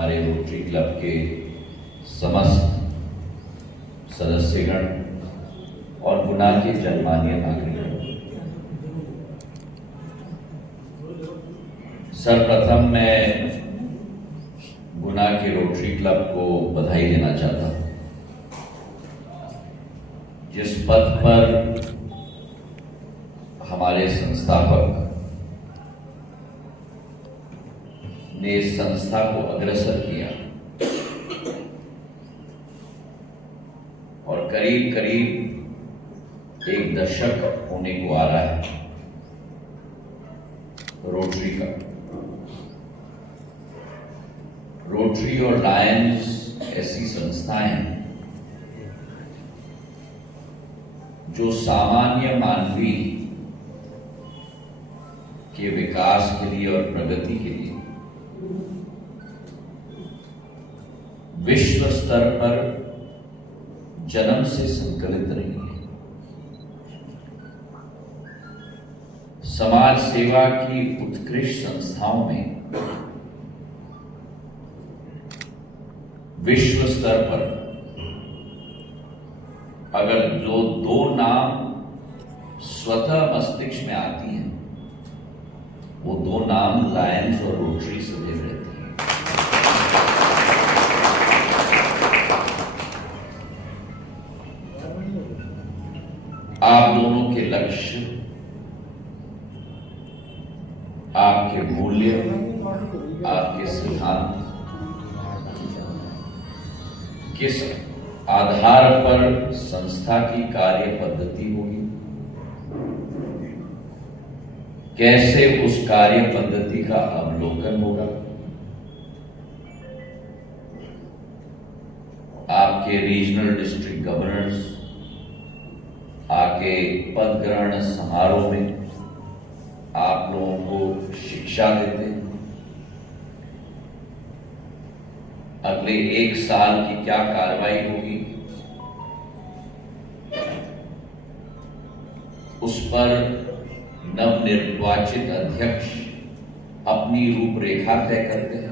हमारे rotary club के समस्त सदस्यगण और गुना के जनमान्य नागरिक, सर्वप्रथम मैं गुना के रोटरी क्लब को बधाई देना चाहता हूं। जिस पद पर हमारे संस्थापक ने इस संस्था को अग्रसर किया और करीब करीब एक दशक होने को आ रहा है रोटरी का। रोटरी और लायंस ऐसी संस्थाएं हैं जो सामान्य मानवीय के विकास के लिए और प्रगति के लिए विश्व स्तर पर जन्म से संकलित रही है। समाज सेवा की उत्कृष्ट संस्थाओं में विश्व स्तर पर अगर जो दो नाम स्वतः मस्तिष्क में आती हैं, वो दो नाम लायंस और रोटरी से जुड़े रहते हैं। आप दोनों के लक्ष्य, आपके मूल्य, आपके सिद्धांत किस आधार पर संस्था की कार्य पद्धति होगी, कैसे उस कार्य पद्धति का अवलोकन होगा, आपके रीजनल डिस्ट्रिक्ट गवर्नर्स आके पद ग्रहण समारोह में आप लोगों को शिक्षा देते हैं। अगले एक साल की क्या कार्रवाई होगी, उस पर नवनिर्वाचित अध्यक्ष अपनी रूपरेखा तय करते हैं।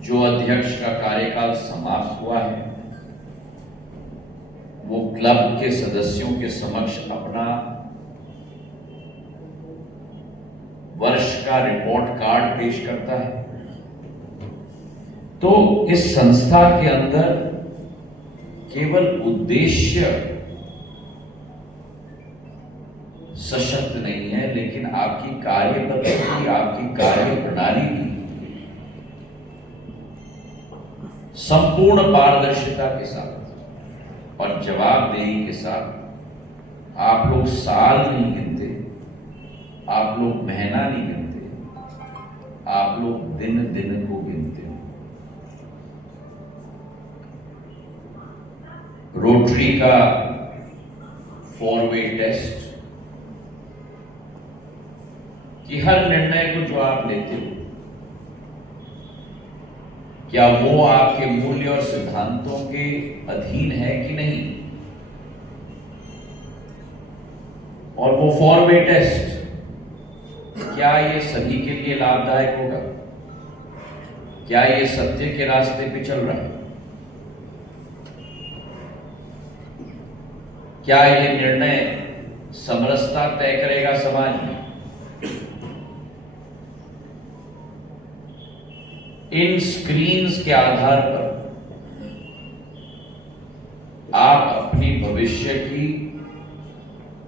जो अध्यक्ष का कार्यकाल समाप्त हुआ है, वो क्लब के सदस्यों के समक्ष अपना वर्ष का रिपोर्ट कार्ड पेश करता है। तो इस संस्था के अंदर केवल उद्देश्य सशक्त नहीं है, लेकिन आपकी कार्य पद्धति, आपकी कार्य प्रणाली भी संपूर्ण पारदर्शिता के साथ और जवाबदेही के साथ। आप लोग साल नहीं गिनते, आप लोग महीना नहीं गिनते, आप लोग दिन दिन को गिनते हो। रोटरी का 4-वे टेस्ट कि हर निर्णय को जो आप लेते हो, क्या वो आपके मूल्य और सिद्धांतों के अधीन है कि नहीं। और वो 4-वे टेस्ट क्या ये सभी के लिए लाभदायक होगा, क्या ये सत्य के रास्ते पे चल रहा है, क्या ये निर्णय समरसता तय करेगा समाज में। इन स्क्रीन्स के आधार पर आप अपनी भविष्य की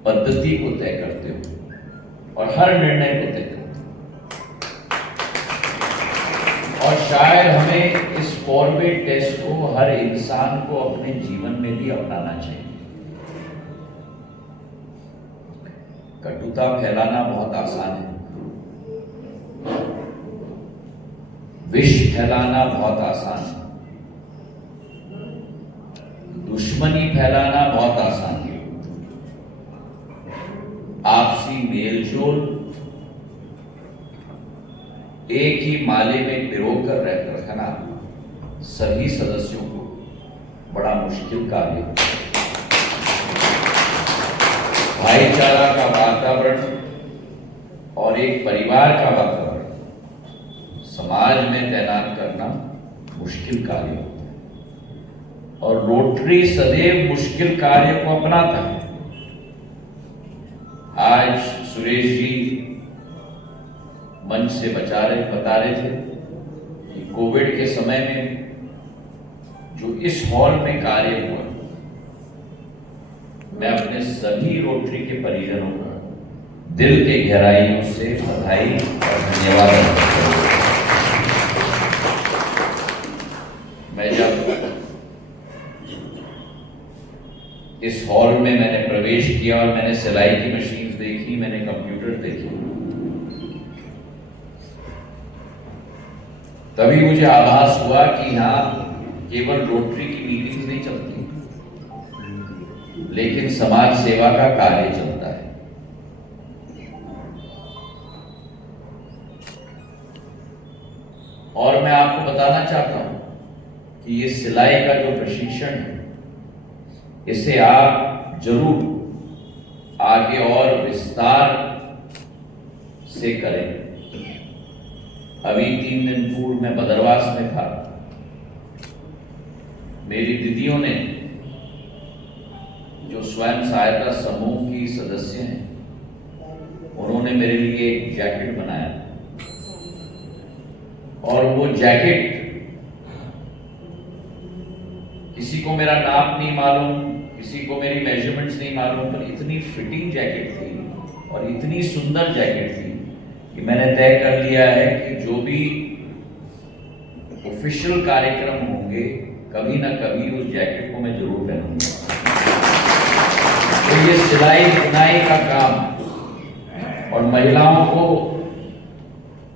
पद्धति को तय करते हो और हर निर्णय को तय करते हो। और शायद हमें इस 4-वे टेस्ट को हर इंसान को अपने जीवन में भी अपनाना चाहिए। कटुता फैलाना बहुत आसान है, विष फैलाना बहुत आसान है, दुश्मनी फैलाना बहुत आसान है, आपसी मेलजोल एक ही माले में पिरोकर रखना सभी सदस्यों को बड़ा मुश्किल कार्य है। भाईचारा का वातावरण और एक परिवार का वातावरण समाज में तैनात करना मुश्किल कार्य होता है और रोटरी सदैव मुश्किल कार्य को अपनाता है। आज सुरेश जी मंच से बता रहे थे कि कोविड के समय में जो इस हॉल में कार्य हुआ, मैं अपने सभी रोटरी के परिजनों का दिल के गहराइयों से बधाई और धन्यवाद करता हूं। मैं जब इस हॉल में मैंने प्रवेश किया और मैंने सिलाई की मशीन देखी, मैंने कंप्यूटर देखे, तभी मुझे आभास हुआ कि यहां केवल रोटरी की मीटिंग्स नहीं चलती, लेकिन समाज सेवा का कार्य चलता है। और मैं आपको बताना चाहता हूं कि ये सिलाई का जो प्रशिक्षण है, इसे आप जरूर आगे और विस्तार से करें। अभी 3 दिन पूर्व मैं बदरवास में था, मेरी दीदियों ने जो स्वयं सहायता समूह की सदस्य हैं, उन्होंने मेरे लिए एक जैकेट बनाया और वो जैकेट किसी को मेरा नाप नहीं मालूम, किसी को मेरी मेजरमेंट्स नहीं मालूम, पर इतनी फिटिंग जैकेट थी और इतनी सुंदर जैकेट थी कि मैंने तय कर लिया है कि जो भी ऑफिशियल कार्यक्रम होंगे, कभी ना कभी उस जैकेट को मैं जरूर पहनूंगा। तो ये सिलाई बुनाई का काम और महिलाओं को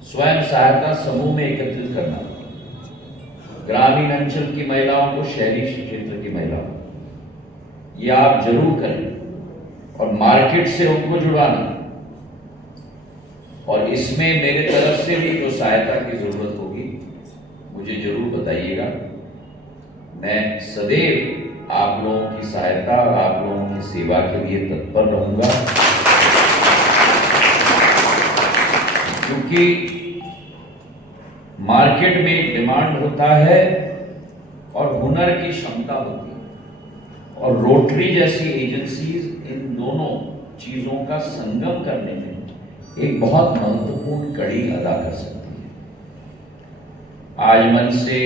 स्वयं सहायता समूह में एकत्रित करना, ग्रामीण अंचल की महिलाओं को शहरी क्षेत्र की महिलाओं, ये आप जरूर करें और मार्केट से उनको जुड़वाना। और इसमें मेरे तरफ से भी जो सहायता की जरूरत होगी, मुझे जरूर बताइएगा। मैं सदैव आप लोगों की सहायता और आप लोगों की सेवा के लिए तत्पर रहूंगा, क्योंकि मार्केट में एक डिमांड होता है और हुनर की क्षमता होती है, और रोटरी जैसी एजेंसीज इन दोनों चीजों का संगम करने में एक बहुत महत्वपूर्ण कड़ी अदा कर सकती है। आज मंच से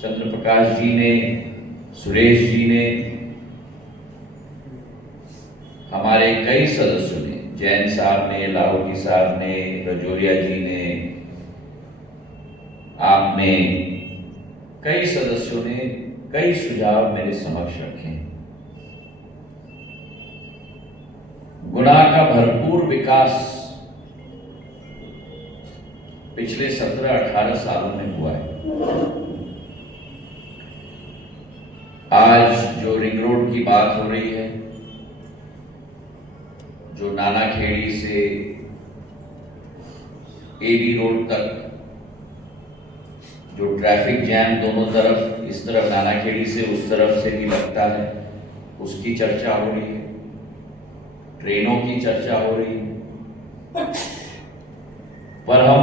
चंद्र प्रकाश जी ने, सुरेश जी ने, हमारे कई सदस्यों ने, जैन साहब ने, लाहौटी साहब ने, रजौरिया जी ने, आपने, कई सदस्यों ने कई सुझाव मेरे समक्ष रखे। गुना का भरपूर विकास पिछले 17-18 सालों में हुआ है। आज जो रिंग रोड की बात हो रही है, जो नानाखेड़ी से एबी रोड तक जो ट्रैफिक जैम दोनों तरफ, इस तरफ नानाखेड़ी से उस तरफ से भी लगता है, उसकी चर्चा हो रही है, ट्रेनों की चर्चा हो रही है। पर हम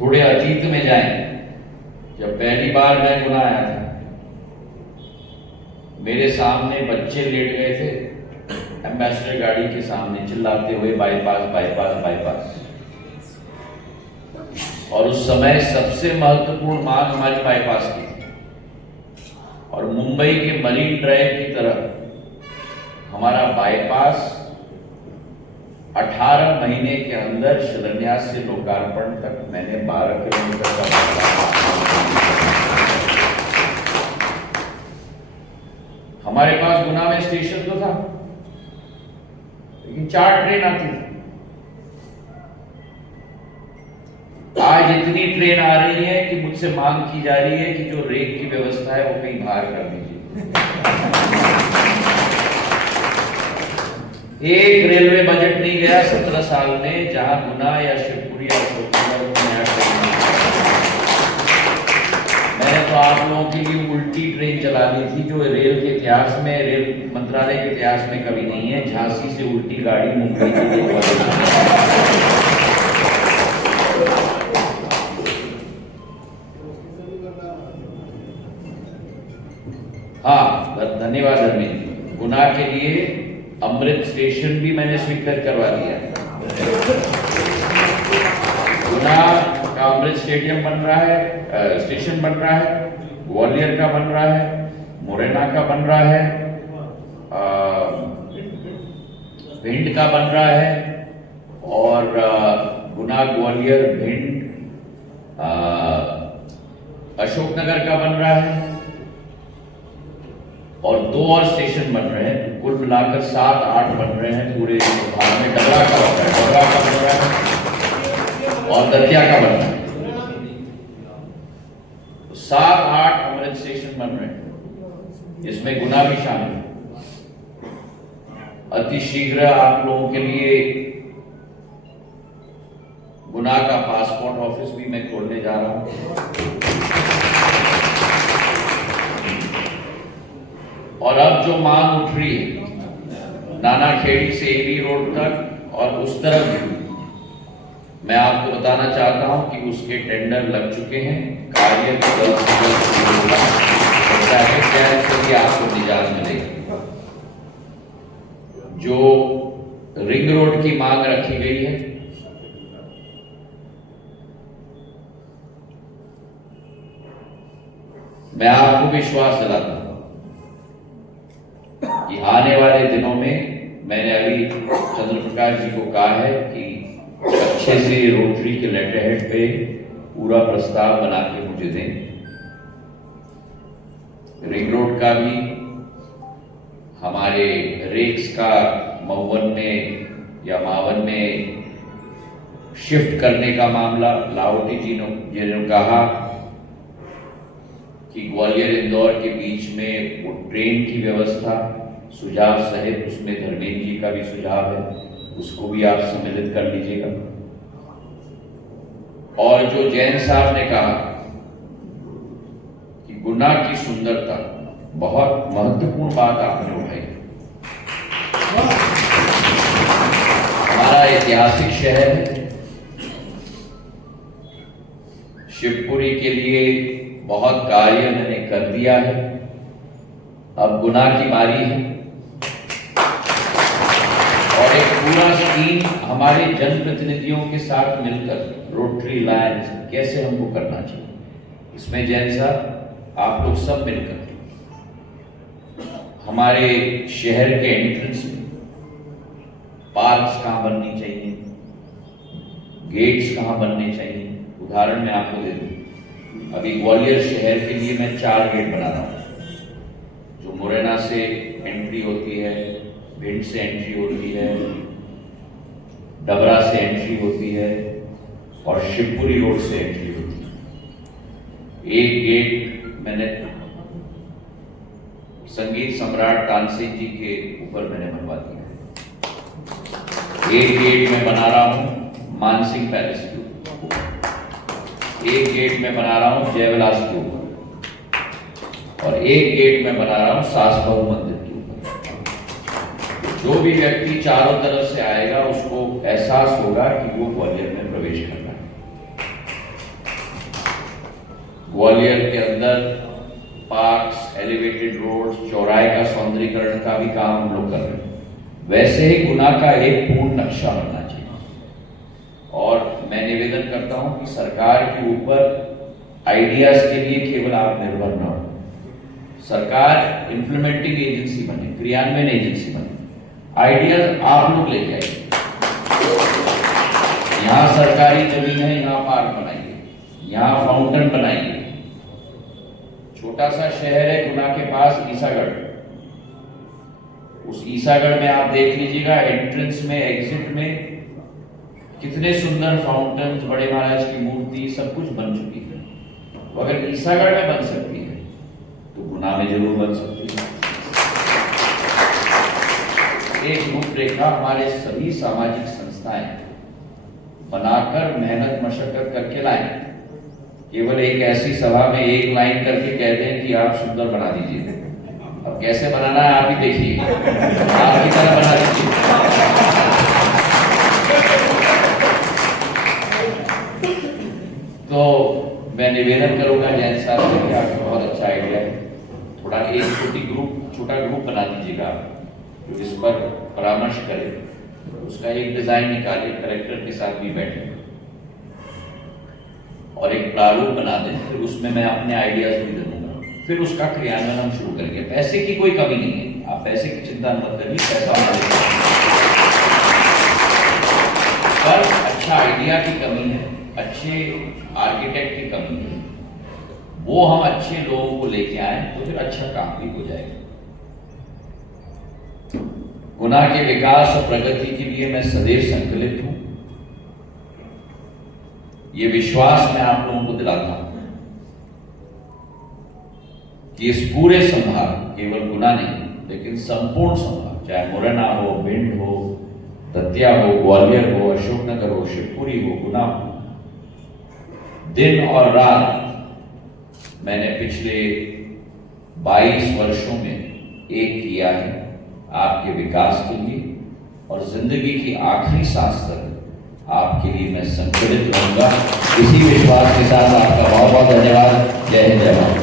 थोड़े अतीत में जाएं। जब पहली बार मैं गुना आया था, मेरे सामने बच्चे लेट गए थे एम्बेसडर गाड़ी के सामने, चिल्लाते हुए बाईपास बाईपास बाईपास। और उस समय सबसे महत्वपूर्ण मांग हमारी बाईपास की थी, और मुंबई के मरीन ड्राइव की तरफ हमारा बाईपास 18 महीने के अंदर शिलान्यास से लोकार्पण तक मैंने 12 किलोमीटर का हमारे पास गुना में स्टेशन तो था, लेकिन 4 ट्रेन आती थी। आज इतनी ट्रेन आ रही है कि मुझसे मांग की जा रही है कि जो रेक की व्यवस्था है वो कहीं बाहर कर दीजिए। एक रेलवे बजट नहीं गया 17 साल में जहां गुना या शिवपुरी या मैं मैंने तो आप लोगों के लिए उल्टी ट्रेन चला दी थी, जो रेल के इतिहास में, रेल मंत्रालय के इतिहास में कभी नहीं है। झांसी से उल्टी गाड़ी मुंबई के लिए। हाँ, धन्यवाद धर्मेंद्र। गुना के लिए अमृत स्टेशन भी मैंने स्वीकृत करवा दिया। गुना का अमृत स्टेडियम बन रहा है, स्टेशन बन रहा है, ग्वालियर का बन रहा है, मुरैना का बन रहा है, भिंड का बन रहा है, और गुना, ग्वालियर, भिंड, अशोकनगर का बन रहा है, और 2 और स्टेशन बन रहे हैं। कुल मिलाकर 7-8 बन रहे हैं पूरे भारत में। डबरा का बन रहा है, डबरा का बन रहा है, और दतिया का बन रहा है। 7-8 अमृत स्टेशन बन रहे हैं, इसमें गुना भी शामिल है। अति शीघ्र आप लोगों के लिए गुना का पासपोर्ट ऑफिस भी मैं खोलने जा रहा हूं। और अब जो मांग उठ रही है नानाखेड़ी से एबी रोड तक और उस तरफ भी, मैं आपको बताना चाहता हूं कि उसके टेंडर लग चुके हैं। कार्य से भी आपको निजात मिलेगी। जो रिंग रोड की मांग रखी गई है, मैं आपको विश्वास दिलाता हूं कि आने वाले दिनों में, मैंने अभी चंद्र प्रकाश जी को कहा है कि अच्छे से रोटरी के लेटर हेड पे पूरा प्रस्ताव बना के मुझे दें। रिंग रोड का भी, हमारे रेक्स का मऊवन में या मावन में शिफ्ट करने का मामला, लाहौटी जी ने कहा कि ग्वालियर इंदौर के बीच में वो ट्रेन की व्यवस्था, सुझाव सहित उसमें धर्मेंद्र जी का भी सुझाव है, उसको भी आप सम्मिलित कर लीजिएगा। और जो जैन साहब ने कहा कि गुना की सुंदरता, बहुत महत्वपूर्ण बात आपने उठाई। हमारा ऐतिहासिक शहर है, शिवपुरी के लिए बहुत कार्य मैंने कर दिया है, अब गुना की बारी है। और एक पूरा स्कीम हमारे जनप्रतिनिधियों के साथ मिलकर, रोटरी लायंस कैसे हमको करना चाहिए, इसमें जैन साहब आप लोग सब मिलकर हमारे शहर के एंट्रेंस में पार्क्स कहां बननी चाहिए, गेट्स कहां बनने चाहिए। उदाहरण मैं आपको दे दूं, अभी ग्वालियर शहर के लिए मैं 4 गेट बना रहा हूं। जो मुरैना से एंट्री होती है, भिंड से एंट्री होती है, डबरा से एंट्री होती है, और शिवपुरी रोड से एंट्री होती है। एक गेट मैंने संगीत सम्राट तानसेन जी के ऊपर मैंने बनवा दिया है। एक गेट मैं बना रहा हूं मानसिंह पैलेस के ऊपर, एक गेट मैं बना रहा हूं जयविलास के ऊपर, और एक गेट मैं बना रहा हूं सास बहू मंदिर के ऊपर। जो भी व्यक्ति चारों तरफ से आएगा उसको एहसास होगा कि वो ग्वालियर में प्रवेश कर रहा है। ग्वालियर के अंदर पार्क्स, एलिवेटेड रोड्स, चौराहे का सौंदर्यीकरण का भी काम हम लोग कर रहे हैं। वैसे ही गुना का एक पूर्ण नक्शा बनना चाहिए। और मैं निवेदन करता हूं कि सरकार के ऊपर आइडियाज के लिए केवल आप निर्भर न हो। सरकार इंप्लीमेंटिंग एजेंसी बने, क्रियान्वयन एजेंसी बने। आइडियाज आप लोग लेके आइए। यहां सरकारी जमीन है, यहां पार्क बनाइए, यहां फाउंटेन बनाइए। छोटा सा शहर है गुना के पास ईसागढ़, उस ईसागढ़ में आप देख लीजिएगा एंट्रेंस में, एग्जिट में कितने सुंदर फाउंटेन्स, बड़े महाराज की मूर्ति, सब कुछ बन चुकी है। तो अगर ईसागढ़ में बन सकती है तो गुना में जरूर बन सकती है। एक रूपरेखा हमारे सभी सामाजिक संस्थाएं बनाकर मेहनत मशक्कत करके लाएं। केवल एक ऐसी सभा में एक लाइन करके कहते हैं कि आप सुंदर बना दीजिए। अब कैसे बनाना है आप ही देखिए, आप की तरह बना दीजिए। तो मैं निवेदन करूंगा जैन साहब से कि आपका बहुत अच्छा आइडिया है, थोड़ा एक छोटा ग्रुप बना दीजिएगा जो इस पर परामर्श करे, उसका एक डिजाइन निकालिए, कलेक्टर के साथ भी बैठे और एक प्रारूप बना दें, फिर उसमें मैं अपने आइडियाज भी दे दूंगा, फिर उसका क्रियान्वयन हम शुरू करेंगे। पैसे की कोई कमी नहीं है, आप पैसे की चिंता मत करिए, पैसा पर अच्छा आइडिया की कमी है, अच्छे आर्किटेक्ट की कमी है। वो हम अच्छे लोगों को लेके आए तो फिर अच्छा काम भी हो जाएगा। गुना के विकास और प्रगति के लिए मैं सदैव संकल्पित हूं, ये विश्वास मैं आप लोगों को दिलाता हूं कि इस पूरे संभाग, केवल गुना नहीं लेकिन संपूर्ण संभाग, चाहे मुरैना हो, भिंड हो, दतिया हो, ग्वालियर हो, अशोकनगर हो, शिवपुरी हो, गुना हो, दिन और रात मैंने पिछले 22 वर्षों में एक किया है आपके विकास के लिए, और जिंदगी की आखिरी सांस तक आपके लिए मैं संकल्पित रहूंगा। इसी विश्वास के साथ आपका बहुत बहुत धन्यवाद। जय हिंद, जय भारत।